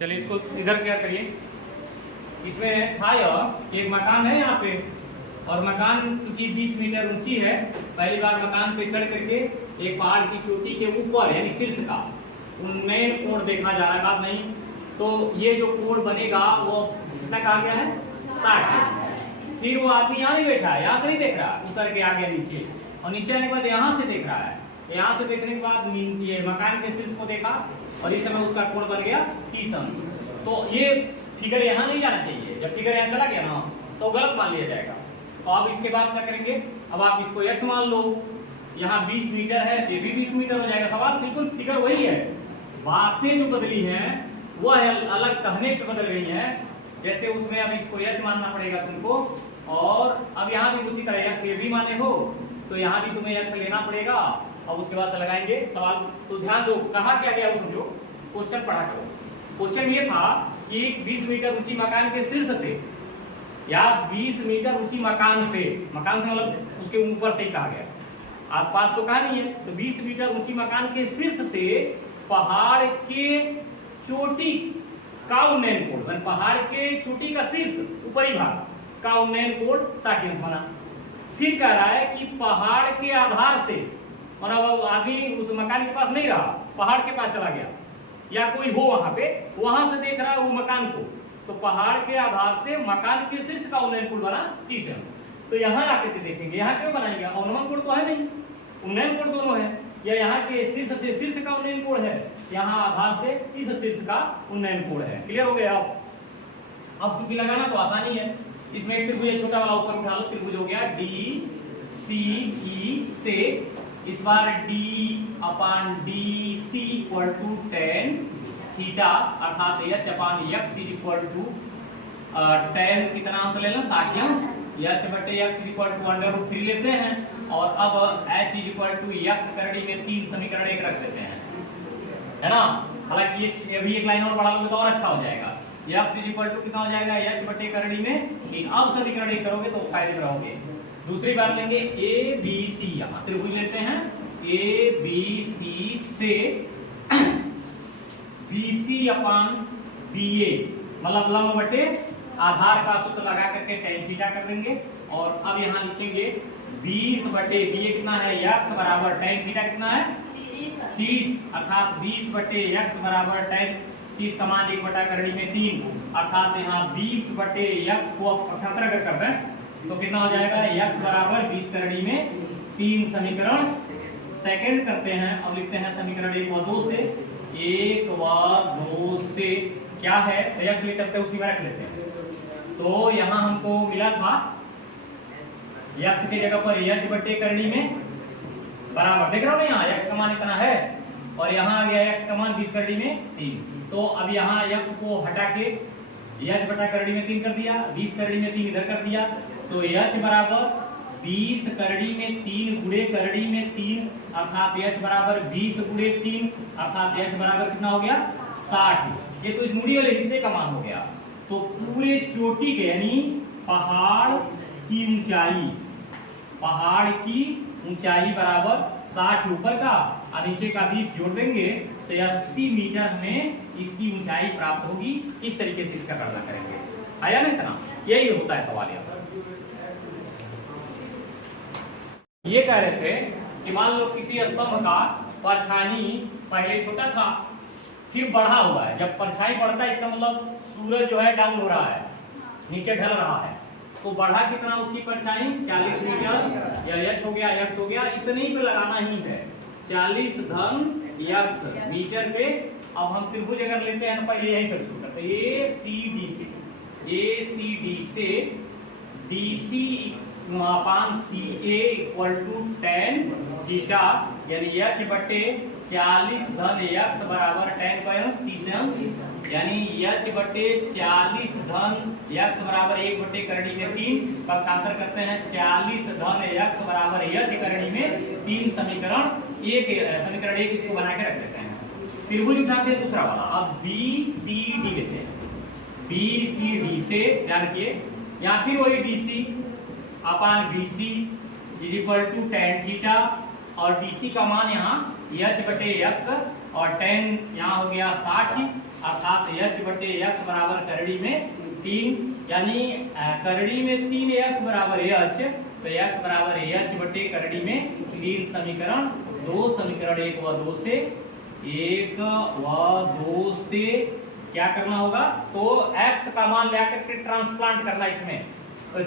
चलिए इसको इधर क्या करिए। इसमें था यह एक मकान है यहाँ पे, और मकान क्योंकि 20 मीटर ऊंची है, पहली बार मकान पे चढ़ करके एक पहाड़ की चोटी के ऊपर यानी शीर्ष का उन्नयन कोण देखा जा रहा है, बात नहीं। तो ये जो कोण बनेगा वो कितना कहा गया है, 60। फिर वो आदमी यहाँ नहीं बैठा है, यहाँ से नहीं देख रहा, उतर के आ गया नीचे, और नीचे आने के बाद यहाँ से देख रहा है। यहाँ से देखने के बाद ये मकान के शीर्ष को देखा, और इस समय उसका कोण बन गया 30 अंश। तो ये फिगर यहाँ नहीं जाना चाहिए, जब फिगर यहाँ चला गया ना तो गलत मान लिया जाएगा। तो अब इसके बाद क्या करेंगे, अब आप इसको x मान लो, यहाँ 20 मीटर है तो भी 20 मीटर हो जाएगा। सवाल बिल्कुल फिगर वही है, बातें जो बदली हैं वो है अलग कहने पे बदल गई हैं। जैसे उसमें अब इसको h मानना पड़ेगा तुमको, और अब यहाँ भी उसी तरह x ये भी माने हो तो यहाँ भी तुम्हें x लेना पड़ेगा। अब उसके बाद से लगाएंगे सवाल। तो ध्यान दो कहा क्या गया वो समझो, क्वेश्चन पढ़ा करो। क्वेश्चन ये था कि 20 मीटर ऊंची मकान के शीर्ष से, या 20 मीटर ऊंची मकान से मतलब उसके ऊपर से ही कहा गया, आप बात तो कहा नहीं है। तो 20 मीटर ऊंची मकान के शीर्ष से पहाड़ के चोटी का उन्नयन कोण, पहाड़ के चोटी का शीर्ष ऊपरी भाग का उन्नयन कोण 60 अंश बना। फिर कह रहा है कि पहाड़ के आधार से, मतलब आदमी उस मकान के पास नहीं रहा, पहाड़ के पास चला गया, या कोई हो वहां पे, वहां से देख रहा है वो मकान को, तो पहाड़ के आधार से मकान के शीर्ष का उन्नयन कोण बना 30 अंश। तो यहाँ आकर के देखेंगे, यहाँ क्यों बनाएंगे, अवनमन कोण तो है नहीं, उन्नयन कोण दोनों है। या यहाँ के शीर्ष से शीर्ष का उन्नयन कोण है, यहाँ आधार से इस शीर्ष का उन्नयन कोण है। क्लियर हो गया। अब क्योंकि लगाना तो आसानी है, इसमें एक त्रिभुज छोटा वाला ऊपर उठा लो, त्रिभुज हो गया DCE से, इस बार D/DC equal to tan theta, अर्थात H/x इक्वल टू tan कितना अंश ले लो, 60 अंश, H/x इक्वल टू √3 लेते हैं, और अब H इक्वल टू x करड़ी में 3 समीकरण एक रख देते हैं, है ना। हालांकि ये भी एक लाइन और बढ़ा लोगे तो और अच्छा हो जाएगा। x इक्वल टू कितना हो जाएगा, H करड़ी में 3। अब समीकरण एक करोगे तो फायदे में रहोगे। दूसरी बार लेंगे ABC, यहाँ त्रिभुज लेते हैं ABC से BC/BA, मतलब लंब बटे आधार का सूत्र लगा करके tan थीटा कर देंगे। और अब यहाँ लिखेंगे 20 बटे BA कितना है, x बराबर tan थीटा कितना है 30, अर्थात 20 बटे x बराबर tan 30 का मान 1 बटा करड़ी में 3, अर्थात यहाँ 20 बटे x को अब पक्षांतर कर दें तो कितना हो जाएगा, x बराबर 20 करड़ी में 3। समीकरण सेकंड करते हैं। अब लिखते हैं समीकरण 1 व 2 से, 1 व 2 से क्या है, x ले चलते उसी में रख लेते हैं। तो यहाँ हमको मिला था x की जगह पर h बटे करड़ी में बराबर, देख रहे हो ना यहाँ x का मान इतना है, और यहाँ आ गया x का मान 20 करड़ी में 3। तो अब यहाँ x को हटा के h बटा करड़ी में 3 कर दिया, 20 करड़ी में 3 इधर कर दिया, तो h बराबर 20 करड़ी में 3 गुणे करड़ी में 3, अर्थात h बराबर 20 गुणे 3, अर्थात h बराबर कितना हो गया 60। ये तो इस मुड़ी वाले हिस्से का मान हो गया। तो पूरे चोटी के यानी पहाड़ की ऊंचाई बराबर 60 ऊपर का और नीचे का 20 जोड़ देंगे तो 80 मीटर में इसकी ऊंचाई प्राप्त होगी। इस तरीके से इसका गणना करेंगे। आया ना इतना, यही होता है सवाल यहाँ पर। ये कह रहे थे कि मान लो किसी स्तंभ का परछाई पहले छोटा था फिर बढ़ा हुआ है। जब परछाई बढ़ता है इसका मतलब सूरज जो है डाउन हो रहा है, नीचे ढल रहा है, तो बढ़ा कितना उसकी परछाई 40 मीटर, या h हो गया, इतने ही पे लगाना ही है, 40 धन x मीटर पे। अब हम त्रिभुज अगर लेते हैं तो पहले यही सब शुरू करते हैं, ACD से DC/CA equal to tan theta, यानी h बटे 40 धन x बराबर tan का अंश 30 अंश, यानी h बटे 40 धन x बराबर 1 बटे करड़ी में 3, पक्षांतर करते हैं 40 धन x बराबर h करड़ी में 3। समीकरण एक इसको बना के रख लेते हैं। त्रिभुज उठाते हैं दूसरा वाला। अब BCD लेते हैं, BCD से ध्यान रखिए यहाँ फिर वही DC/BC is equal to tan theta, और DC का मान यहाँ h बटे x और tan यहाँ हो गया 60, अर्थात h बटे x बराबर करड़ी में 3, यानी करड़ी में 3x बराबर h, तो x बराबर h बटे करड़ी में 3 समीकरण 2, समीकरण 1 व 2 से 1 व 2 से क्या करना होगा, तो x का मान लेकर के ट्रांसप्लांट करना इसमें। तो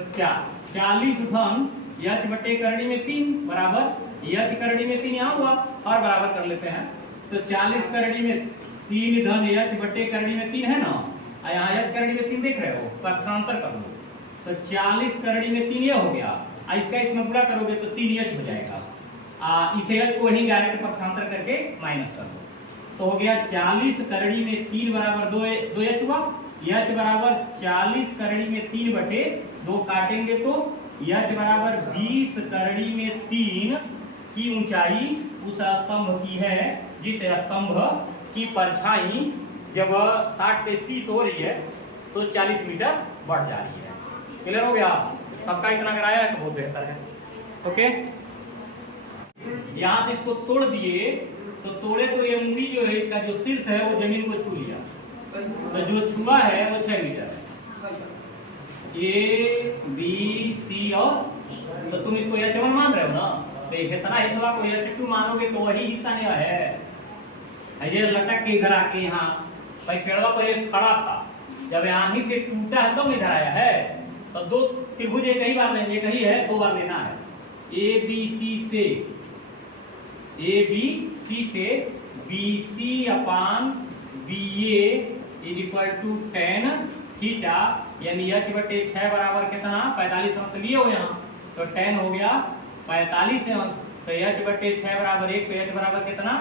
40 धन h बटे करड़ी में 3 बराबर h करड़ी में 3 यहाँ हुआ और बराबर कर लेते हैं। तो 40 करड़ी में 3 धन h बटे करड़ी में 3 है ना, यहाँ h करड़ी में 3 देख रहे हो, पक्षांतर कर लो। तो 40 करड़ी में 3 ये हो गया, इसका इसमें गुणा करोगे तो 3h हो जाएगा। इसे h को ही डायरेक्ट पक्षांतर करके माइनस कर दो, तो हो गया 40 करड़ी में 3 बराबर 2h हुआ। h बराबर 40 करड़ी में 3 बटे 2 काटेंगे तो h बराबर 20 करड़ी में 3 की ऊंचाई उस स्तंभ की है जिस स्तंभ की परछाई जब 60 से 30 हो रही है तो 40 मीटर बढ़ जा रही है। क्लियर हो गया? सबका इतना कराया है तो बहुत बेहतर है। ओके, यहां से इसको तोड़ दिए तो तोड़े तो ये मुड़ी जो है इसका जो शीर्ष है वो जमीन को छू लिया, तो जो छुआ है वो 6 मीटर है। ए बी सी और तो तुम इसको h1 मान रहे हो ना, तो इतना हिस्सा को h2 मानोगे तो वही हिस्सा नहीं है। ये लटक के इधर आके यहाँ भाई पेड़वा पहले खड़ा था, जब यहाँ से टूटा है तो इधर आया है। तो दो त्रिभुज एक ही बार लेंगे, एक ही है, 2 बार लेना है। ए बी सी से BC upon BA is equal to tan theta, यानी h बटे 6 बराबर कितना 45 अंश लिए हो यहाँ, तो tan हो गया 45 अंश, तो h बटे 6 बराबर 1, तो h बराबर कितना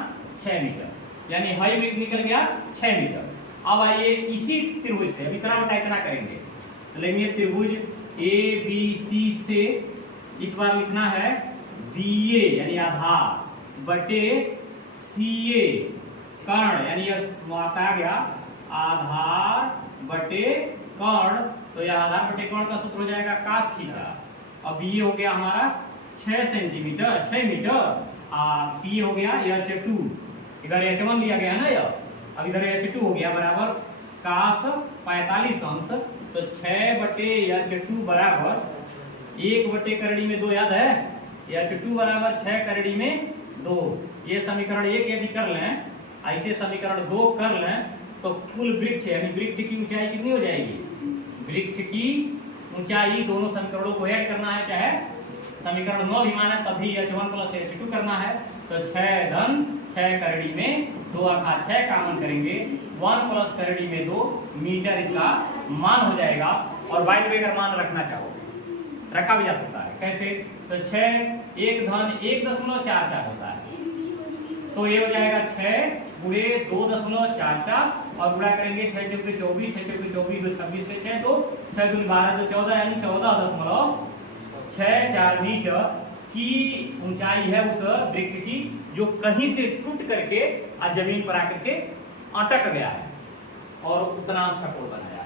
6 मीटर, यानी हाई निकल गया 6 मीटर। अब आइए इसी त्रिभुज से अब इतना बटा इतना करेंगे, तो लेंगे त्रिभुज ABC से इस बार लिखना है BA यानी आधार बटे CA कर्ण, यानी आ गया आधार बटे कर्ण, तो यह आधार बटे कर्ण का सूत्र हो जाएगा cos थीटा। अब ये हो गया हमारा 6 मीटर, CA हो गया h2, इधर h1 लिया गया ना यह, अब इधर h2 हो गया बराबर cos 45 अंश, तो 6 बटे h2 बराबर 1 बटे करड़ी में 2 याद है, h2 बराबर 6 करड़ी में 2। ये समीकरण 1 यदि कर लें, ऐसे समीकरण 2 कर लें तो कुल वृक्ष यानी वृक्ष की ऊंचाई कितनी हो जाएगी, वृक्ष की ऊंचाई दोनों समीकरणों को ऐड करना है, चाहे समीकरण 9 भी माना तभी h1 प्लस h2 करना है। तो 6 धन 6 करड़ी में 2 अर्थात 6 कामन करेंगे, 1 प्लस करड़ी में 2 मीटर इसका मान हो जाएगा। और वाइट वेगर मान रखना चाहोगे रखा भी जा सकता है, कैसे, तो 6 1 धन 1.44 होता है, तो ये हो जाएगा 6 गुणे 2.44 और गुणा करेंगे 6 चौके 24, 6 चौके 24 2 26 के 6, तो 6 दूनी 12 तो 14, यानी 14.64 मीटर की ऊंचाई है उस वृक्ष की जो कहीं से टूट करके आज जमीन पर आकर के अटक गया है और उतना अंश का कोण बनाया।